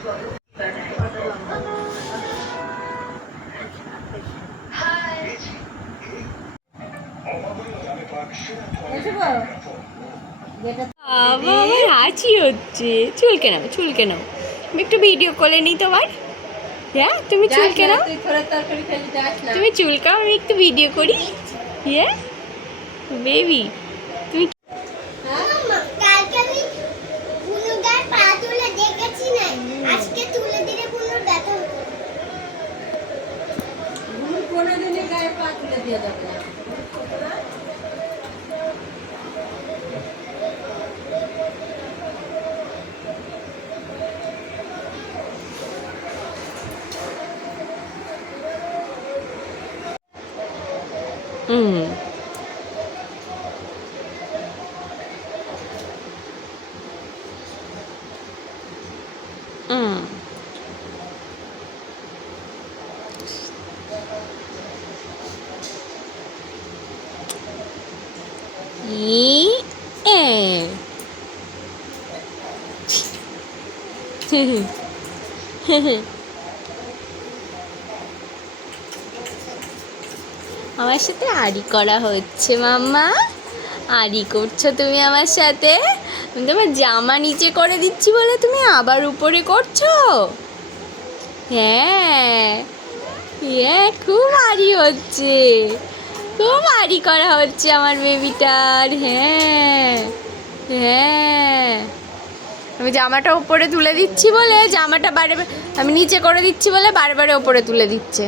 আমার হাঁচি হচ্ছে। চুলকে নাও, চুলকে নাও। আমি একটু ভিডিও কলে নিই তোমার। হ্যাঁ, তুমি চুলকে নাও, তুমি চুলকাও, আমি একটু ভিডিও করি। হ্যাঁ বেবি, তুমি হুম হুম আমার সাথে আড়ি করা হচ্ছে মাম্মা। আড়ি করছো তুমি আমার সাথে? আমি তোমার জামা নিচে করে দিচ্ছি বলে তুমি আবার উপরে করছো? হ্যাঁ, হ্যাঁ, খুব আড়ি হচ্ছে, খুব আড়ি করা হচ্ছে আমার বেবিটার। হ্যাঁ, হ্যাঁ, আমি জামাটা উপরে তুলে দিচ্ছি বলে জামাটা বারে, আমি নিচে করে দিচ্ছি বলে বারে বারে ওপরে তুলে দিচ্ছে।